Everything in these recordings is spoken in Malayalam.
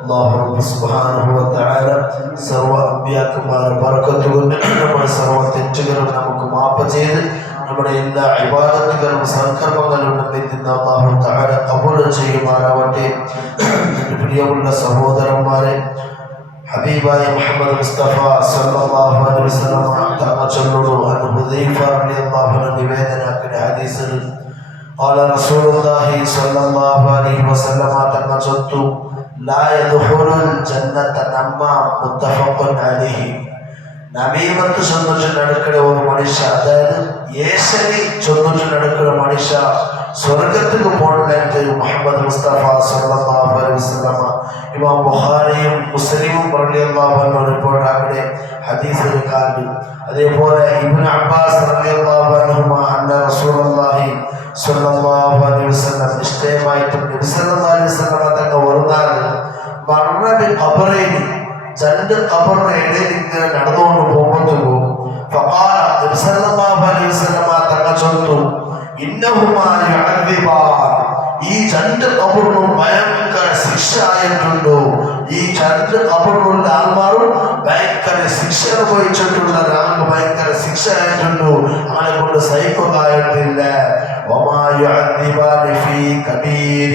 അല്ലാഹു സുബ്ഹാനഹു വ തആല സർവ്വ അമ്പിയാക്കന്മാരുടെ ബർക്കത്ത് കൊണ്ട് നമ്മുടെ സർവ്വ തെറ്റുകളും നമുക്ക് മാപ്പ് ചെയ്ത് നമ്മുടെ എല്ലാ ഇബാദത്തുകളും സൽക്കർമ്മങ്ങളും നമ്മിൽ നിന്ന് അല്ലാഹു തആല ഖബൂൽ ചെയ്യുമാറാവട്ടെ. പ്രിയമുള്ള സഹോദരന്മാരെ, ഹബീബായ മുഹമ്മദ് മുസ്തഫ സല്ലല്ലാഹു അലൈഹി വസല്ലം തങ്ങൾ ചൊല്ലുന്നു, ഹുദൈഫ റളിയല്ലാഹു അൻഹു നിവേദനാക്കുന്ന ഹദീസിൽ ഖാല റസൂലുള്ളാഹി സല്ലല്ലാഹു അലൈഹി വസല്ലം തങ്ങൾ ചൊല്ലുന്നു, ലാ യദ്ഖുലുൽ ജന്നത നമ്മാം മുത്തഫഖുൻ അലൈഹി. നമീമത്ത് ചൊന്നിട്ട് നടക്കുന്ന ഒരു മനുഷ്യ, അതായത് യേശനി ചൊന്നിട്ട് നടക്കുന്ന മനുഷ്യ സ്വർഗത്തിക്ക് പോകണമെന്ന് മുഹമ്മദ് മുസ്തഫ സല്ലല്ലാഹു അലൈഹി വസല്ലം ഇമാം ബുഖാരിയും മുസ്ലിമും റളിയല്ലാഹു അൻഹു റിപ്പോർട്ട് ആക്കിയ ഹദീസിൽ കാണുന്നു. അതേപോലെ ഇബ്നു അബ്ബാസ് റളിയല്ലാഹു അൻഹുമ അന്ന റസൂലുള്ളാഹി സല്ലല്ലാഹു അലൈഹി വസല്ലം നിശ്ചയമായിട്ടും നബി സല്ലല്ലാഹു അലൈഹി വസല്ലം തങ്ങൾ ഒരുനാൾ മർറബി ഖബറൈനി, രണ്ട് ഖബറിന്റെ ഇടയിൽ ഇങ്ങനെ നടന്നുകൊണ്ട് പോകുമ്പോൾ ഫഖാല നബി സല്ലല്ലാഹു അലൈഹി വസല്ലം തങ്ങൾ ചൊല്ലുന്നു, ഇന്നഹുമാ യുഅദ്ദിബാൻ, ഈ രണ്ട് ഖബറിനും ഭയങ്കര ശിക്ഷ ആയിട്ടുണ്ടോ. ഈ രണ്ട് ഖബറിലുള്ള ആൾമാരും ഭയങ്കര ശിക്ഷ അനുഭവിച്ചിട്ടുള്ള ഒരാൾക്ക് ഭയങ്കര ശിക്ഷ ആയിട്ടുണ്ടോ, അവനെ കൊണ്ട് സഹിക്കുകയായിട്ടില്ല. വമാ യുഅദ്ദിബാനി ഫീ കബീർ,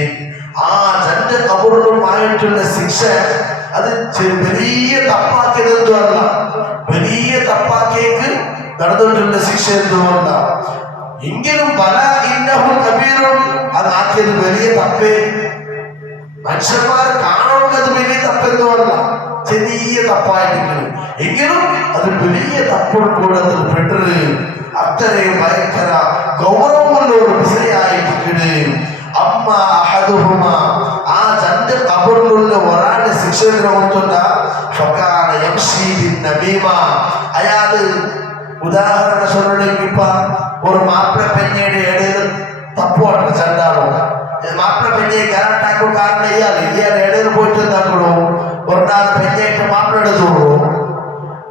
ആ രണ്ട് ഖബറിനും ആയിട്ടുള്ള ശിക്ഷ അത് വലിയ തപ്പാക്കിയതെന്തുമല്ല, വലിയ തപ്പാക്കിയേക്ക് നടന്നിട്ടുള്ള ശിക്ഷ എന്തുമല്ല. എങ്കിലും പല ഇന്നഹു കബീറും, അതാക്കിയത് വലിയ തപ്പേ, മനുഷ്യന്മാർ കാണുന്നത് അത് വലിയ തപ്പെന്നുമല്ല, ചെറിയ തപ്പായിട്ടെങ്കിലും എങ്കിലും അത് വലിയ തപ്പോട് കൂടെ അത് പെട്ടത് അത്രയും ഭയങ്കര ഗൗരവമുള്ള ഒരു വിഷയായിട്ട്. അമ്മ അഹദുഹുമ, ആ രണ്ട് ഖബറിലുള്ള ഒരാളുടെ ശിക്ഷ കൊടുത്തുള്ള ഫകാന യംശി ബിൻ നമീമ, അയാള് ഉദാഹരണ சொல்லണമെങ്കിൽ ഇപ്പൊ ഒരു മാപ്പിള പെഞ്ഞയുടെ ഇടയിൽ തപ്പുവാണ് ചണ്ടാളും മാപ്പിള പെഞ്ഞയെ കരാട്ടാക്കും. കാരണം ഇയാൾ ഇടയിൽ പോയിട്ട് എന്താക്കണോ, ഒരാൾ പെഞ്ഞയായിട്ട് മാപ്പിള എടുത്തോളൂ,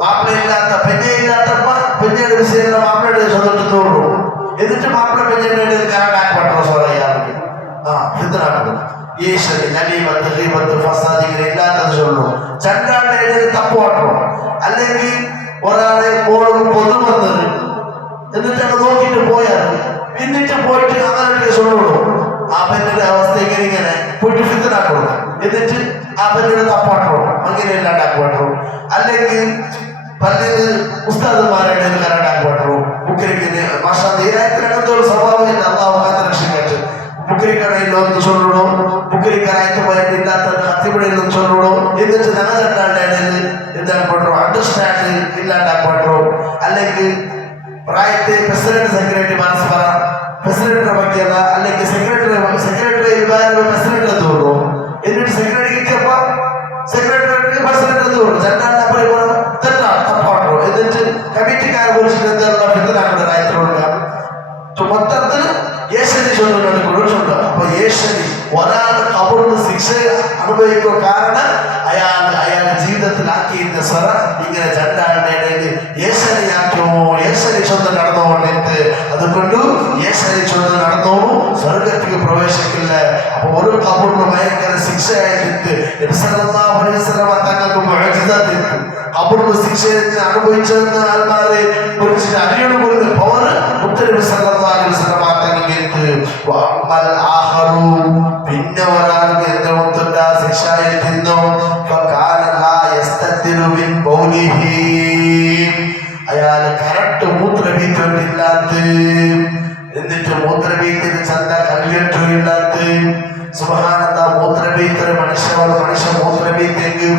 മാപ്പിള ഇല്ലാത്ത പെഞ്ഞയില്ലാത്തപ്പ പെഞ്ഞയുടെ വിഷയമുള്ള മാപ്പിളയുടെ സ്വന്തം തോള്ളൂ, എന്നിട്ട് മാപ്പിള പെഞ്ഞയുടെ ഇടയിൽ കരാട്ടാക്കപ്പെട്ടോ സോറ ഇയാൾക്ക് ഫിത്നാക്കണം. ഈശ്വരി നബീമത്ത് ഗീബത്ത് ഫസാദ് ഇങ്ങനെ ഇല്ലാത്തത് ചൊല്ലു, ചണ്ടാളുടെ ഇടയിൽ തപ്പുവാട്ടോ. അല്ലെങ്കിൽ ഒരാളെ മോൾക്ക് പൊതു വന്നത് എന്നിട്ടാണ് നോക്കിയിട്ട് പോയാൽ, എന്നിട്ട് പോയിട്ട് അങ്ങനെ ചൊല്ലുള്ളൂ, ആ പെണ്ണിന്റെ അവസ്ഥ ഇങ്ങനെ പോയിട്ട് ഫിത്നാക്കണം, എന്നിട്ട് ആ പെണ്ണിനെ തപ്പാട്ടോ, അങ്ങനെ ഇല്ലാണ്ടാക്കുവാട്ടോ. അല്ലെങ്കിൽ പല്ലിന് ഉസ്താദുമാരുടെ കരാണ്ടാക്കുവാട്ടോ, മുക്കരിക്കുന്ന മാഷാ തീരായത്തിനകത്തോട് സ്വഭാവം അള്ളാഹു കാത്തുരക്ഷിക്കട്ടെ. മുക്കരിക്കടയിലൊന്ന് ചൊല്ലണോ, മുക്കരിക്കാനായിട്ട് പോയിട്ടില്ലാത്ത കത്തിപ്പിടയിലൊന്നും ചൊല്ലണോ, എന്നിട്ട് ഞങ്ങൾ ചണ്ടാളുടെ എന്താക്കപ്പെട്ടോ അണ്ടർസ്റ്റാൻഡ് ഇല്ലാണ്ടാക്കുവാട്ടോ. അല്ലെങ്കിൽ പ്രായത്തെ പ്രസിഡന്റ് സെക്രട്ടറി മനസ്സറ പ്രസിഡന്റിനെ പറ്റിയല്ല, അല്ലെങ്കിൽ സെക്രട്ടറി പ്രസിഡന്റ് എന്തോളൂ, എന്നിട്ട് സെക്രട്ടറി കിട്ടിയപ്പ സെക്രട്ടറി പ്രസിഡന്റ് എന്തോളൂ, ചണ്ടാളുടെ അപ്പുറം തെറ്റാണ് തപ്പാട്ടോ. എന്നിട്ട് കമ്മിറ്റിക്കാരെ കുറിച്ചിട്ട് എന്തെല്ലാം ഫിത്നാക്കുന്നതായിട്ടുള്ള മൊത്തത്തിൽ യേശനി ചൊല്ലുന്നുണ്ട് കുറിച്ചുണ്ട്. അപ്പൊ യേശനി ഒരാൾ ഖബറിന് ശിക്ഷ അനുഭവിക്കുക, കാരണം അയാളുടെ ജീവിതത്തിലാക്കിയിരുന്ന സ്വറ ഇങ്ങനെ ചണ്ടാളുടെ ഇടയിൽ യേശനിയാക്കോ, യേശനി ചൊന്ന് നടന്നുകൊണ്ടിട്ട് അതുകൊണ്ട് യേശനി ചൊന്ന് നടന്നോ സ്വർഗത്തിക്ക് പ്രവേശിക്കില്ല. അപ്പൊ ഒരു ഖബറിന് ഭയങ്കര ശിക്ഷയായിട്ട് നബി സല്ലല്ലാഹു അലൈഹി വസല്ലം തങ്ങൾക്ക് മുഅ്ജിസത്ത് ഖബറിന് ശിക്ഷ അനുഭവിച്ചെന്ന ആൾമാരെ കുറിച്ച് അറിയണമെന്ന് പവർ മുത്തനബി സല്ലല്ലാഹു അലൈഹി വസല്ലം തങ്ങൾക്ക്. വഅമ്മൽ ആഖറു, പിന്നെ ഒരാൾക്ക് എന്തുകൊണ്ടുള്ള ശിക്ഷയായിട്ടിരുന്നു, ഫകാന ലാ യസ്തതിറു മിൻ ബൗലിഹി, അയാൾ കറക്റ്റ് മൂത്രവീഴ്ചയില്ലാത്ത, എന്നിട്ട് മൂത്രവീഴ്ചയിൽ ചന്ത കല്ലിട്ടില്ലാത്ത. സുബ്ഹാനല്ലാഹ്, മൂത്രവീഴ്ച മനുഷ്യ മൂത്രവീഴ്ചയ്ക്ക്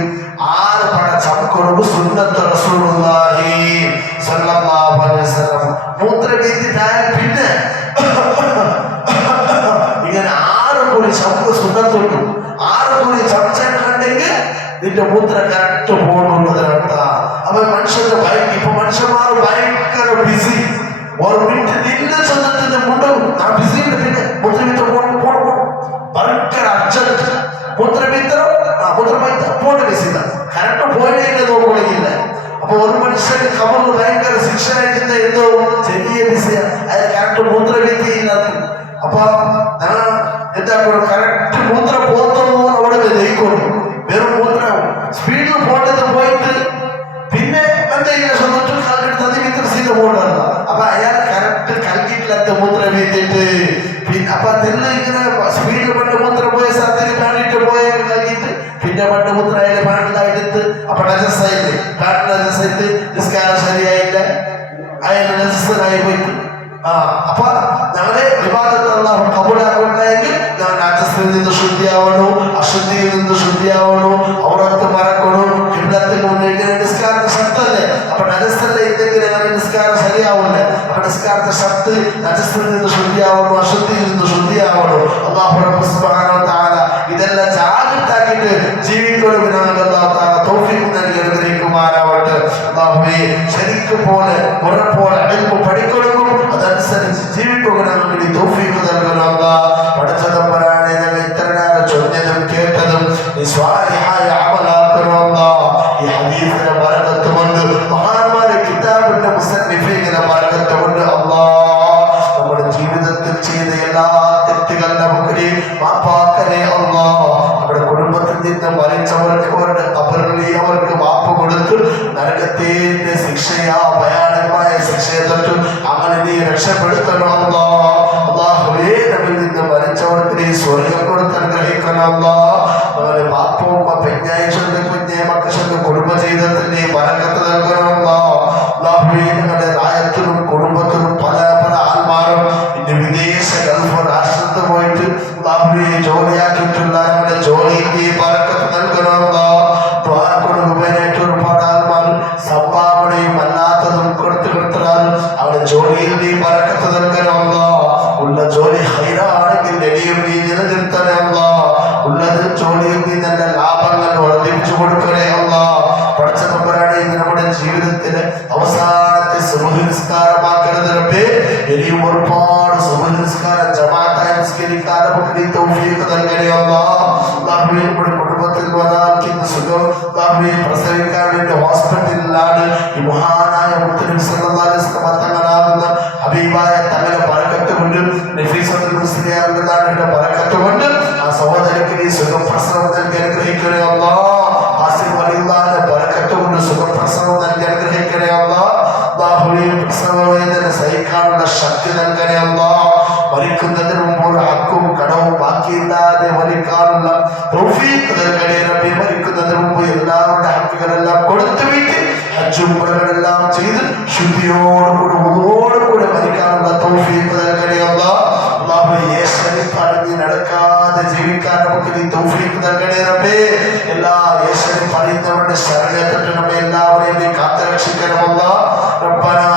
6 പട ചമക്കൊടുമ്പ് സുന്നത്ത് റസൂലുള്ളാഹി സ്വല്ലല്ലാഹു അലൈഹി വസല്ലം. മൂത്രവീഴ്ചയാൽ പിന്നെ ഇങ്ങനെ 6 കൂടി ചമക്ക് സുന്നത്തുണ്ട്. 6 കൂടി ചമച്ചുണ്ടെങ്കിൽ നിന്റെ മൂത്ര കറക്റ്റ് പോകുന്നതിനർത്ഥ. അപ്പൊ മനുഷ്യന്റെ ഇപ്പൊ മനുഷ്യന്മാർ ഭയങ്കര ബിസി, ഒരു മിനിറ്റ് നിന്നെ ചെന്നിട്ട് മുണ്ടും ആ ബിസി ഉണ്ട്, പിന്നെ മൂത്രവീഴ്ച പോകണം ഭയങ്കര അർജന്റ്, മൂത്രവീഴ്ച പോണ്ട ബിസി കറക്റ്റ് പോയിട്ടേ നോക്കുകയില്ല. അപ്പൊ ഒരു മനുഷ്യന് ഖബറിൽ ഭയങ്കര ശിക്ഷയായിട്ട് എന്തോ ചെറിയ ബിസിയ, അത് കറക്റ്റ് മൂത്രവീഴ്ചയില്ലാത്ത. അപ്പൊ എന്താ കറക്റ്റ് മൂത്ര പോത്തോ അവിടെ ദഹിക്കുന്നു, വെറും സ്പീഡിൽ പോകേണ്ടത് പോയിട്ട് പിന്നെ എന്തെങ്കിലും സ്വന്തം കാലെടുത്ത് ഇത്ര സീത പോകണ്ടല്ല. അപ്പൊ അയാൾ കറക്റ്റ് കൽക്കിട്ടില്ലാത്ത മൂത്ര വീട്ടിട്ട് പിന്നെ അപ്പൊ അതിന് ഇങ്ങനെ സ്പീഡിൽ പണ്ട് മൂത്രം പോയ സ്ഥലത്തേക്ക് കാണിട്ട് പോയ കൽക്കിട്ട് പിന്നെ പണ്ട് മൂത്ര അയാൾ പാടിലായിട്ട് അപ്പൊ നജസായിട്ട് കാട്ടിൽ നജസായിട്ട് നിസ്കാരം ശരിയായില്ല, അയാൾ നജസ്സനായി പോയിട്ട്. അപ്പൊ ഞങ്ങളെ വിവാദത്തിൽ അല്ലാഹു കബൂലാക്കുന്നുണ്ടെങ്കിൽ ഞാൻ നജസ്സിൽ നിന്ന് ശുദ്ധിയാവണു, അശുദ്ധിയിൽ നിന്ന് ശുദ്ധിയാവണു, ഔറത്ത് മറക്കണം, കിബ്ലത്തിന് മുന്നിൽ നിസ്കാരത്തെ ശബ്ദല്ലേ. അപ്പൊ നജസ്സല്ലേ ഇല്ലെങ്കിൽ ഞങ്ങളുടെ നിസ്കാരം ശരിയാവില്ല. അപ്പൊ നിസ്കാരത്തെ ശബ്ദ നജസ്സിൽ നിന്ന് ശുദ്ധിയാവണു, അശുദ്ധിയിൽ നിന്ന് ശുദ്ധിയാവണു. അല്ലാഹു റബ്ബ് സുബ്ഹാനഹു വ തആല ഇതെല്ലാം ജാഗ്രതാക്കിയിട്ട് ജീവിക്കണമെന്ന് ഞങ്ങൾക്ക് അല്ലാഹു തആല തൗഫീഖ് നൽകി അനുഗ്രഹിക്കുമാറാവട്ടെ. അല്ലാഹുവേ ശരിക്കും പോലെ മുറ പോലെ ഇൽമു പഠിക്കണം, അതനുസരിച്ച് ജീവിക്കുകയാണെങ്കിൽ നീ തൗഫീഖ് നൽകണം അല്ലാഹ്. പഠിച്ചതമ്പരാണ് ഞങ്ങൾ ഇത്ര നേരം ചൊല്ലിയതും കേട്ടതും നീ സ്വാലിഹായ അമലാക്കണം അല്ലാഹ്. ഈ ഹദീസിന്റെ ബറകത്ത് കൊണ്ട് മഹാന്മാരെ കിതാബിന്റെ മുസന്നിഫീങ്ങളുടെ ബറകത്ത് കൊണ്ട് അല്ലാഹ് നമ്മുടെ ജീവിതത്തിൽ ചെയ്ത എല്ലാ തെറ്റുകൾ നമുക്ക് നീ മാപ്പാക്കണേ അല്ലാഹ്. നമ്മുടെ കുടുംബത്തിൽ നിന്ന് മരിച്ചവർക്ക് അവരുടെ ഖബറിൽ അവർക്ക് മാപ്പ് കൊടുത്ത് നരകത്തിന്റെ ശിക്ഷയാ ഭയാനകമായ ശിക്ഷയെ തൊട്ട് അങ്ങനെ നീ രക്ഷപ്പെടുത്തണം അല്ലാഹ്. അല്ലാഹുവേ നമ്മിൽ നിന്ന് മരിച്ചവർക്ക് നീ സ്വർഗം കൊടുത്ത് അനുഗ്രഹിക്കണം അല്ലാഹ്. അങ്ങനെ പാപ്പവും പെഞ്ഞായി ചൊല്ല് കുഞ്ഞെ മക്ക ചൊല്ല് കുടുംബ ജീവിതത്തിൽ നീ ബറക്കത്ത് നൽകണം അല്ലാഹ്. അല്ലാഹുവേ ഞങ്ങളുടെ രാജ്യത്തിനും കുടുംബത്തിനും പല പല ആൾമാരും ഇന്ന് വിദേശ ഗൾഫ് രാഷ്ട്രത്ത് പോയിട്ട് അല്ലാഹുവേ ജോലിയാക്കിയിട്ടുള്ള ഞങ്ങളുടെ ജോലിയിൽ നീ ബറക്കത്ത് നൽകണം അല്ലാഹ്. ദ്വാരക്കൊടുക്കുവാനായിട്ട് ഒരുപാട് ആൾമാർ സംഭാവനയും അല്ലാത്തതും കൊടുത്തിട്ടാൽ അവരുടെ ജോലിയിൽ നീ ബറക്കത്ത് നൽകണം അല്ലാഹ്. ഉള്ള ജോലി ഹൈറാണെങ്കിൽ നെടിയും നീ നിലനിർത്തണേ അല്ലാഹ്. ഉള്ളത് ജോലിയിൽ നീ നല്ല ലാഭങ്ങൾ വർദ്ധിപ്പിച്ചു കൊടുക്കണേ അല്ലാഹ്. പഠിച്ച നമ്പറാണ് നമ്മുടെ ജീവിതത്തിലെ അവസാനത്തെ സുബ്ഹ് നിസ്കാരമാക്കരുത് റബ്ബേ. ഇനിയും ഒരുപാട് സുബ്ഹ് നിസ്കാരം ജമാഅത്തായി നിസ്കരിക്കാൻ നമുക്ക് നീ തൗഫീഖ് നൽകണേ അല്ലാഹ്. അല്ലാഹുവേ നമ്മുടെ കുടുംബത്തിൽ ഒരാൾക്ക് സുഖം അല്ലാഹുവേ പ്രസവിക്കാൻ വേണ്ടി ഹോസ്പിറ്റലിലാണ്. ഈ മഹാനായ മുത്തനബി സല്ലല്ലാഹു അലൈഹി വസല്ലം തങ്ങളാകുന്ന ഹബീബായ തങ്ങളെ ബറക്കത്ത് കൊണ്ട് നഫീസത്തുൽ മുസ്ലിയാരുടെ ബറക്കത്ത് കൊണ്ട് ആ സഹോദരക്ക് നീ സുഖപ്രസവം നൽകി അനുഗ്രഹിക്കണേ അല്ലാഹ്. ആസിം വലിയുള്ളാഹിന്റെ ബറക്കത്ത് കൊണ്ട് സുഖപ്രസവം നൽകി അനുഗ്രഹിക്കണേ അല്ലാഹ്. അല്ലാഹുവേ പ്രസവ വേദന സഹിക്കാനുള്ള ശക്തി നൽകണേ അല്ലാഹ്. മരിക്കുന്നതിന് മുമ്പ് ഒരു ഹക്കും കടവും ബാക്കിയില്ലാതെ മരിക്കാനുള്ള തൗഫീഖ് നൽകണേ റബ്ബേ. മരിക്കുന്നതിന് മുമ്പ് എല്ലാവരുടെ ഹക്കുകളെല്ലാം കൊടുത്തു വിട്ട് ഹജ്ജും ഉംറകളെല്ലാം ചെയ്ത് ശുദ്ധിയോടുകൂടി ഉള്ളോടുകൂടി മരിക്കാനുള്ള തൗഫീഖ് നൽകണേ അല്ലാഹ്. അല്ലാഹുവേ യേശുവിനെ പറഞ്ഞ് നടക്കാതെ ജീവിക്കാൻ നമുക്ക് നീ തൗഫീഖ് നൽകണേ റബ്ബേ. എല്ലാ യേശുവിനെ പറയുന്നവരുടെ ശരണത്തിൽ നമ്മെ എല്ലാവരെയും നീ കാത്തുരക്ഷിക്കണം അല്ലാഹ്. റബ്ബനാ